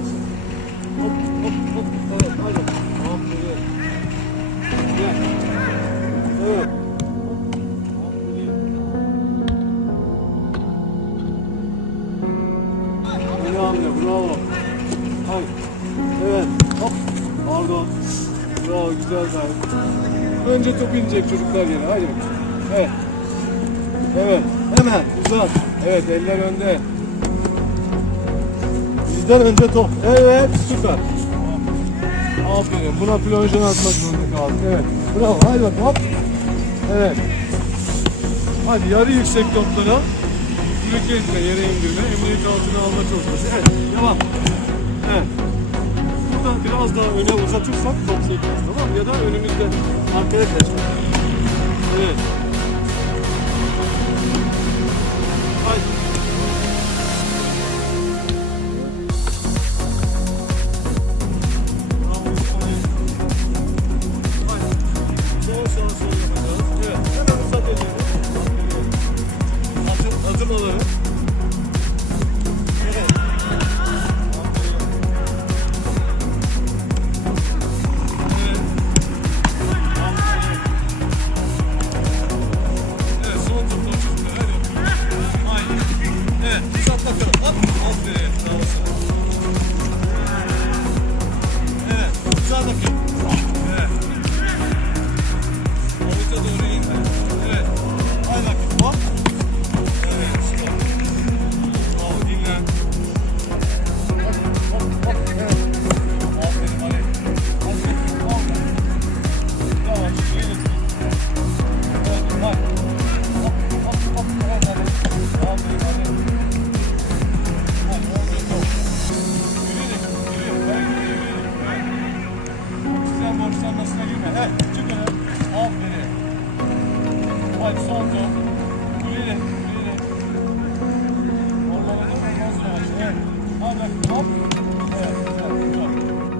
musun? Hop hop hop. Evet aynen. Tamam geliyor. Gel. Evet. Bravo. Hay. Evet. Hop. Pardon. Bravo. Güzel gayet. Önce top inecek çocuklar yere. Haydi. Evet. Evet. Hemen. Uzat. Evet. Eller önde. Bizden önce top. Evet süper. Aferin. Buna plonjon atmak zorunda kaldık. Evet. Bravo. Haydi bak hop. Evet. Hadi yarı yüksek toplara. Yürütme, yere indirme, emniyet altına alma çalışması. Evet, devam. Evet. Buradan biraz daha öne uzatırsak top sekmez tamam ya da önümüzde arkaya kaçmak. Evet, çıkın. Aferin. Hadi son